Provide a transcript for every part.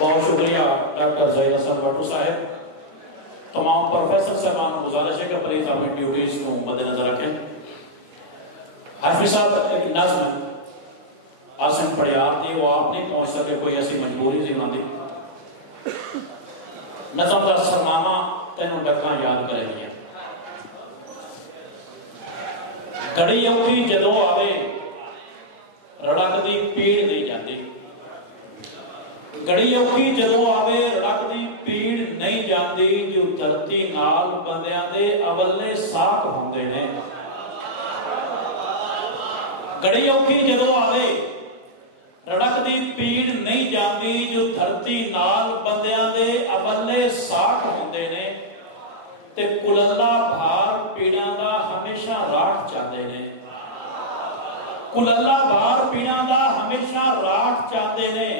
बहुत शुक्रिया डॉक्टर ज़हीर हसन भट्टू साहब। तमाम प्रोफेसर साहबान को गुजारिश है कि प्लीज अपनी ड्यूटीज को मद्देनजर रखें। हाफिज साहब एक नज़्म आसन पड़ियार थी, वो आप नहीं पहुंच सके, कोई ऐसी मजबूरी थी उन्होंने। नज़्म का सरनामा तेनों डक्का याद करेगी। घड़ी औखी जदों आवे रड़कदी पीड़ नहीं जाती। घड़ी औखी जदों आवे रड़कदी पीड़ नहीं जाती। जो धरती नाल बंदियां दे अवले साख होंदे ने। घड़ी औखी जदों आवे रड़कदी पीड़ नहीं जाती। जो धरती नाल बंदियां दे अवले साख होंदे ने। ते कुलल्ला भार पीड़ां दा हमेशा राठ चाहते ने। कुलल्ला भार पीड़ां दा हमेशा राठ चाहते ने।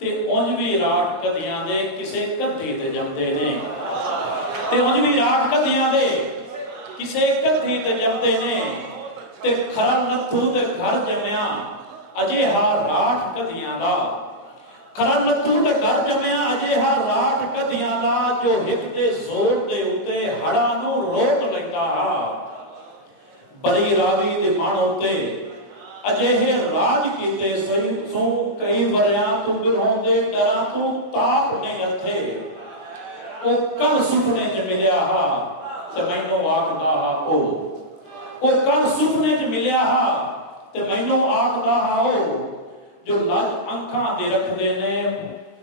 ते उंज भी राठ कदियां दे किसे कद्धी ते जमदे ने। ते उंज भी राठ कदियां दे किसे कद्धी ते जमदे ने। ते खरा नत्थू ते घर जमया अजे हा राठ कदियां दा। खरा नत्थू ते घर जमया अजे हा राठ कदियां दा। जो हिक दे जोर दे उते हड़ा नू रोक लैंदा हा। बड़ी रावी दे मन उते अजेहे राज कीते सही सो कई वरियां तू बिरहोंदे डरां तू ताप नहीं अथे। ओ कल सुपने च मिलिया हा ते मैनू आखदा हा ओ कल सुपने च मिलिया हा ते मैनू आखदा हा ओ। जो लज अंखां दे रखदे ने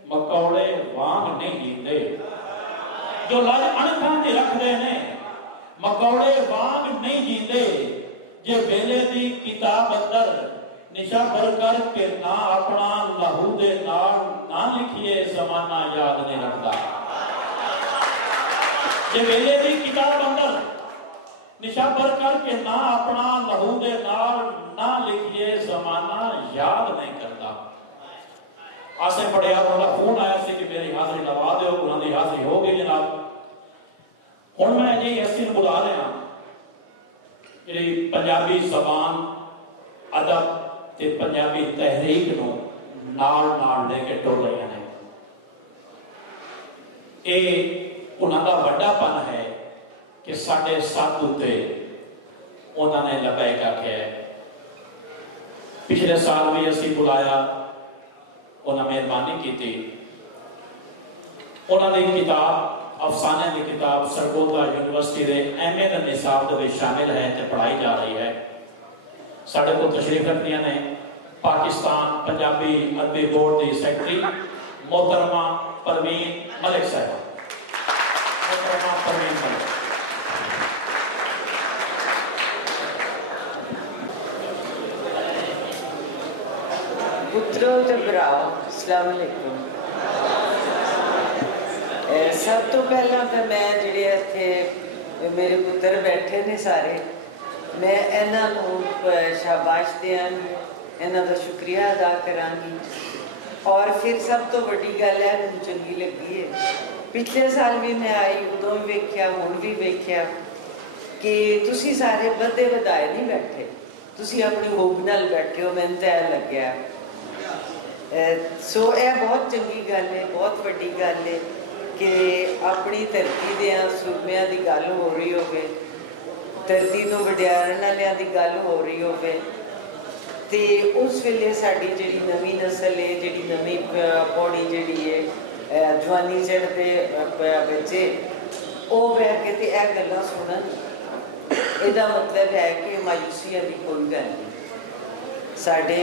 मकौड़े वांग नहीं जींदे। जो लज अणखां दे रखदे ने मकौड़े वांग नहीं जींदे। जे वेले दी किताब अंदर निशा भर कर के ना अपना लहू दे नाल ना लिखिए जमाना याद नहीं रखता। जे वेले दी किताब अंदर निशा भर कर के ना अपना लहू दे नाल ना लिखिए जमाना याद नहीं करता। आसे पढ़िया वाला फोन आया सी कि मेरी हाजिरी लगा दो। उन्होंने हाजिरी हो गई जनाब। हुण मैं जी ऐसी बुला रहा जी पंजाबी जबान अदब ते पंजाबी तहरीक नूं नाल नाल लेके टुर रही ने। ये उन्हां दा वड्डापन है कि साडे सत्त उत्ते उन्होंने लबैक आख्या। पिछले साल भी असीं बुलाया, उन्हें मेहरबानी की। उन्होंने किताब अफसाने की किताब सरगोधा यूनिवर्सिटी के MA के निसाब के शामिल है तो पढ़ाई जा रही है। साढ़े को तशरीफ रखदियां ने पाकिस्तान पंजाबी अदबी बोर्ड की सैकटरी मोहतरमा परवीन मलिक साहब। मोहतरमा परवीन मलिक। पुत्रों ते भराओ अस्सलाम वालेकुम। सब तो पहला तो मैं जिहड़े इत्थे मेरे पुत्र बैठे ने सारे, मैं इन्हां नूं शाबाश देंगी, इन्हां दा शुक्रिया अदा करांगी। और फिर सब तो वड्डी गल है मैनूं चंगी लगी है, पिछले साल भी मैं आई उदों भी वेख्या हुण भी वेख्या कि तुसीं सारे बधे वधाए नहीं बैठे, तुसीं अपनी हुब नाल बैठे हो। मैनूं तां इह लग्गिया सो यह बहुत चंगी गल है, बहुत वड्डी गल है कि अपनी धरती दियां सूरमियां दी गल हो रही होवे, धरती नूं वडियारण वालियां दी गल हो रही होवे। ते उस वेले साडी जिहड़ी नवीं नस्ल है, जिहड़ी नवीं पौड़ी जिहड़ी है जवानी चढ़दे बच्चे वो बह के ते यह गल्लां सुनन, इहदा मतलब है कि मायूसिया दी कोई गल नहीं। साडे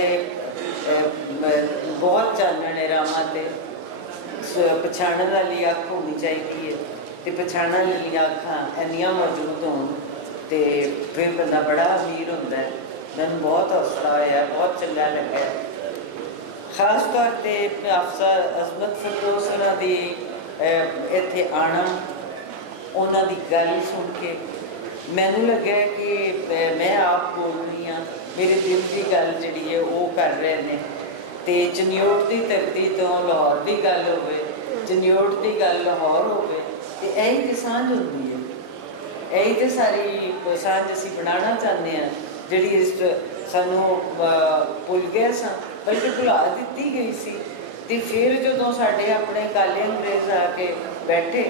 बहुत चानण है रामां ते, पछाणन वाली अख होनी चाहिए है, तो पछाणन वाली अखां इन्नियां मौजूद होण ते फिर बंदा बड़ा अमीर होंदा है। मैनूं बहुत हौसला होया, बहुत चंगा लगा। खास तौर पर अफसर अजमत फरदौस होरां दी इत्थे आना, उन्हां दी गल सुन के मैनूं लग्या कि मैं आप बोल रही हाँ, मेरे दिल की गल जिहड़ी है वो कर रहे हैं। तो चनियोट की धरती तो लाहौर की गल होवे, चनियोट की गल लाहौर होवे, तो यही तो सांझ होंदी है, यही तो सारी सांझ असीं बनाना चाहते हैं, जिहड़ी इस सानूं भुल गए सन, बल्कि भुला दी गई सी। ਤੇ ਫਿਰ ਜਦੋਂ ਸਾਡੇ ਆਪਣੇ ਕਾਲੇ ਅੰਗਰੇਜ਼ ਆ ਕੇ ਬੈਠੇ,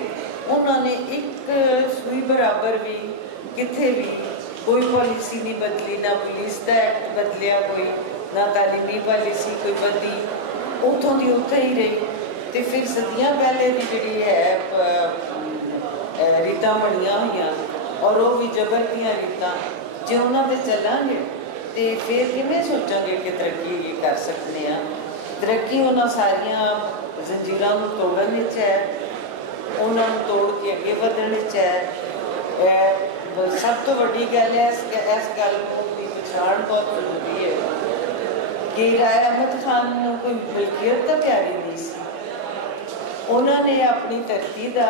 ਉਹਨਾਂ ਨੇ ਇੱਕ ਸੂਈ ਬਰਾਬਰ ਵੀ ਕਿਤੇ ਵੀ ਕੋਈ ਪਾਲਿਸੀ ਨਹੀਂ ਬਦਲੀ, ਨਾ ਪੁਲਿਸ ਦਾ ਐਕਟ ਬਦਲਿਆ ਕੋਈ, ਨਾ ਤਾਲੀਮੀ ਪਾਲਿਸੀ ਕੋਈ ਬਦਲੀ, ਉੱਥੋਂ ਦੀ ਉੱਥੇ ਹੀ ਰਹੀ। ਤੇ ਫਿਰ ਸਦੀਆਂ ਪਹਿਲੇ ਦੀ ਜਿਹੜੀ ਹੈ ਰੀਤਾਂ ਬਣੀਆਂ ਹੋਈਆਂ, ਔਰ ਉਹ ਵੀ ਜ਼ਬਰ ਦੀਆਂ ਰੀਤਾਂ, ਜੇ ਉਹਨਾਂ 'ਤੇ ਚੱਲਾਂਗੇ ਤੇ ਫਿਰ ਕਿਵੇਂ ਸੋਚਾਂਗੇ ਕਿ ਤਰੱਕੀ ਕਰ ਸਕਦੇ ਹਾਂ। ਤਰੱਕੀ ਉਹਨਾਂ ਸਾਰੀਆਂ ਜ਼ੰਜੀਰਾਂ ਨੂੰ ਤੋੜਨ ਵਿੱਚ ਹੈ, ਉਹਨਾਂ ਨੂੰ ਤੋੜ ਕੇ ਅੱਗੇ ਵਧਣ ਵਿੱਚ ਹੈ। ਸਭ ਤੋਂ ਵੱਡੀ ਗੱਲ ਹੈ ਇਸ ਗੱਲ ਦੀ ਪਛਾਣ ਬਹੁਤ ਜ਼ਰੂਰੀ ਹੈ ਕਿ ਰਾਏ ਅਹਿਮਦ ਖਾਨ ਨੂੰ ਕੋਈ ਮਲਕੀਅਤ ਤਾਂ ਪਿਆਰੀ ਨਹੀਂ ਸੀ। ਉਹਨਾਂ ਨੇ ਆਪਣੀ ਧਰਤੀ ਦਾ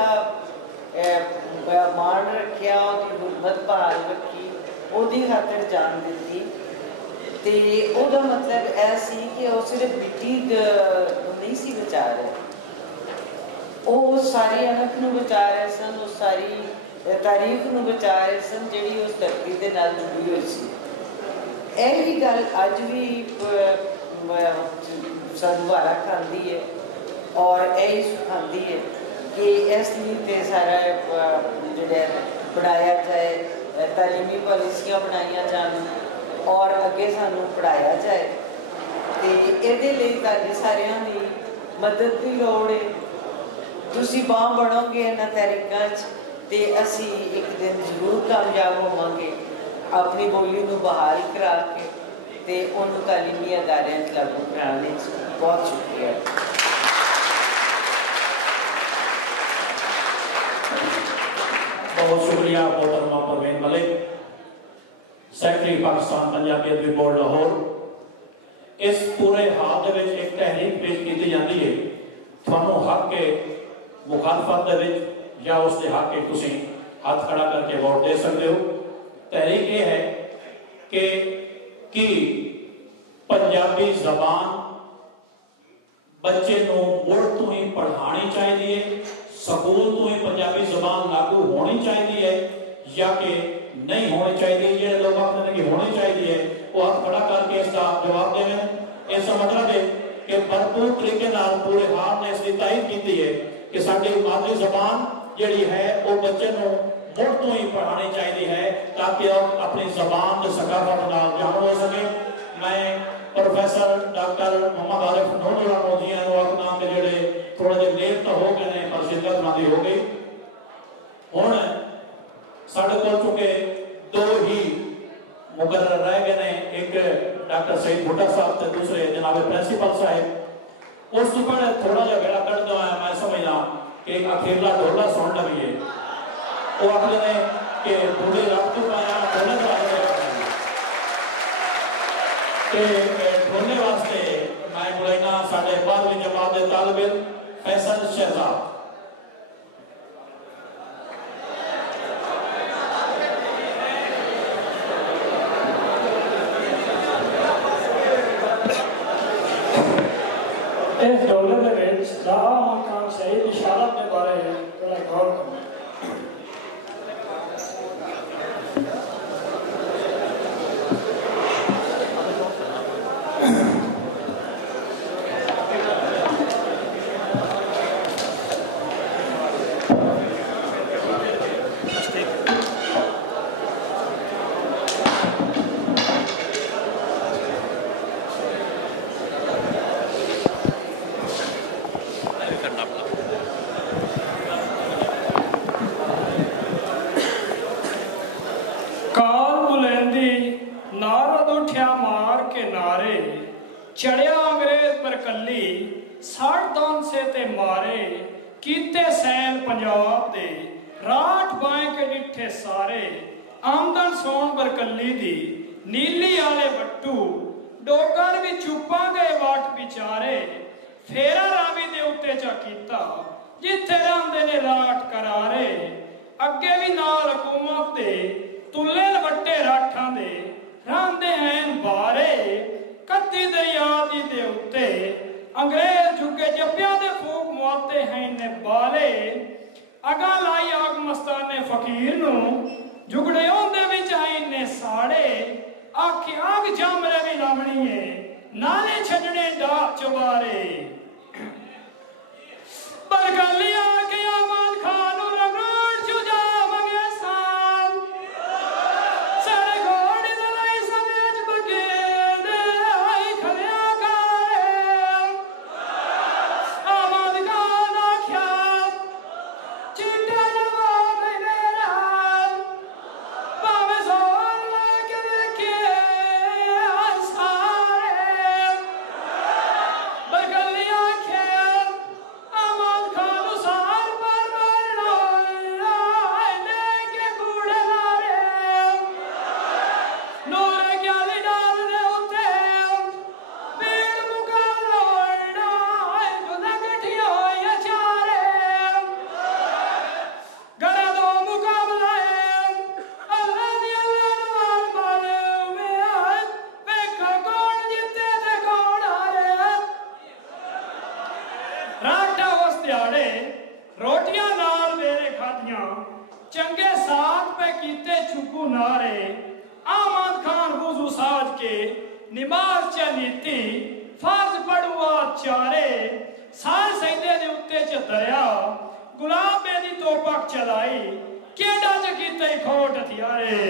ਮਾਣ ਰੱਖਿਆ, ਉਹਦੀ ਗੁਰਬਤ ਬਹਾਲ ਰੱਖੀ, ਉਹਦੀ ਖਾਤਰ ਜਾਨ ਦਿੱਤੀ। ਤੇ ਉਹਦਾ ਮਤਲਬ ਇਹ ਸੀ ਕਿ ਉਹ ਸਿਰਫ ਮਿੱਟੀ ਨਹੀਂ ਸੀ ਬਚਾ ਰਹੇ, ਉਹ ਸਾਰੀ ਅਣਖ ਨੂੰ ਬਚਾ ਰਹੇ ਸਨ, ਉਹ ਸਾਰੀ ਤਾਰੀਖ ਨੂੰ ਬਚਾ ਰਹੇ ਸਨ ਜਿਹੜੀ ਉਸ ਧਰਤੀ ਦੇ ਨਾਲ ਜੁੜੀ ਹੋਈ ਸੀ। ਇਹੀ ਗੱਲ ਅੱਜ ਵੀ ਸਾਨੂੰ ਵਾਰਾ ਖਾਂਦੀ ਹੈ ਔਰ ਇਹੀ ਸਿਖਾਉਂਦੀ ਹੈ ਕਿ ਇਸ ਲਈ ਤੇ ਸਾਰਾ ਜਿਹੜਾ ਪੜ੍ਹਾਇਆ ਜਾਏ, ਤਾਲੀਮੀ ਪਾਲਿਸੀਆਂ ਬਣਾਈਆਂ ਜਾਣ ਔਰ ਅੱਗੇ ਸਾਨੂੰ ਪੜ੍ਹਾਇਆ ਜਾਏ। ਤੇ ਇਹਦੇ ਲਈ ਤੁਹਾਡੇ ਸਾਰਿਆਂ ਦੀ ਮਦਦ ਦੀ ਲੋੜ ਹੈ। ਤੁਸੀਂ ਬਾਂਹ ਬਣੋਗੇ ਇਹਨਾਂ ਤਹਿਰੀਕਾਂ 'ਚ ਤੇ ਅਸੀਂ ਇੱਕ ਦਿਨ ਜ਼ਰੂਰ ਕਾਮਯਾਬ ਹੋਵਾਂਗੇ ਆਪਣੀ ਬੋਲੀ ਨੂੰ ਬਹਾਲ ਕਰਾ ਕੇ ਤੇ ਉਹਨੂੰ ਤਾਲੀਮੀ ਅਦਾਰਿਆਂ 'ਚ ਲਾਗੂ ਕਰਾਉਣ ਵਿੱਚ। ਬਹੁਤ ਸ਼ੁਕਰੀਆ। बहुत शुक्रिया मोहतरमा परवीन मलिक, सैकटरी पाकिस्तान पंजाबी अदबी बोर्ड लाहौर। इस पूरे हाल दे विच एक तहरीक पेश की जाती है, थानू हक के मुखालफत दे विच या उसके हक के तुसीं हाथ खड़ा करके वोट दे सकते हो। तहरीक ये है कि पंजाबी जबान बच्चे नूं मुड़ तो ही पढ़ानी चाहिए, स्कूल तो ही पंजाबी जबान लागू होनी चाहिए या कि नहीं होनी चाहिए। ये लोग आखते हैं कि होनी चाहिए, वो हाथ खड़ा करके इसका जवाब देवें। इसका मतलब है कि भरपूर तरीके नाल पूरे हाल ने इसकी तायद की है कि साडी मादरी जबान जिहड़ी है वो बच्चे नूं मुड़ तो ही पढ़ानी चाहिए है ताकि वो अपनी जबान के सकाफत नाल जान हो सके। मैं प्रोफेसर डॉक्टर मोहम्मद आरिफ नूर मोदिया नाम के जेडे थोड़े जे लेट तो हो गए हैं पर शिद्दत नादी हो गई। हुण साडे कोल चुके दो ही मुकर्रर रह गए हैं, एक डॉक्टर सईद भुट्टा साहब ते दूसरे जनाब प्रिंसिपल साहब। उस तो पहले थोड़ा जा बेड़ा कट दो मैं समझना कि एक अखीरला ढोला सुन लवीए। वो आखते हैं कि बूढ़े रब तो पाया ढोले ढोलने वास्ते मैं बुलाइना साढ़े 12वीं जमात के तालिब इल्म फैसल शहजाद। इस ढोले के विच दावा मकान सही इशारा के बारे में थोड़ा गौर करो। चढ़िया अंग्रेज पर कली साठ दान से ते मारे कीते सैन पंजाब दे राठ बाएं के डिठे सारे आमदन सोन पर कली दी नीली आले बट्टू डोगर भी चुपा गए वाट बिचारे फेरा रावी दे उत्ते चा कीता जिथे रंदे ने राठ करारे अगे भी नाल हुकूमत दे तुले लवट्टे राठां दे रंदे हैं बारे कत्ती दे यादी दे उत्ते अंग्रेज झुके जप्पिया दे फूक मुआते हैं ने बाले अगा लाई आग मस्ताने फकीर नू झुगड़े ओंदे विच आई ने साड़े आखी आग जामरे भी लावनी है नाले छड़ने डा चबारे रोटियां नाल मेरे खादियां चंगे साथ पे कीते चुकू नारे आमद खान वुजू साज के निमाज च नीति फर्ज पड़ुआ चारे साल सैदे दे उत्ते च दरिया गुलाब दी तोपक चलाई केडा च कीते खोट हथियारे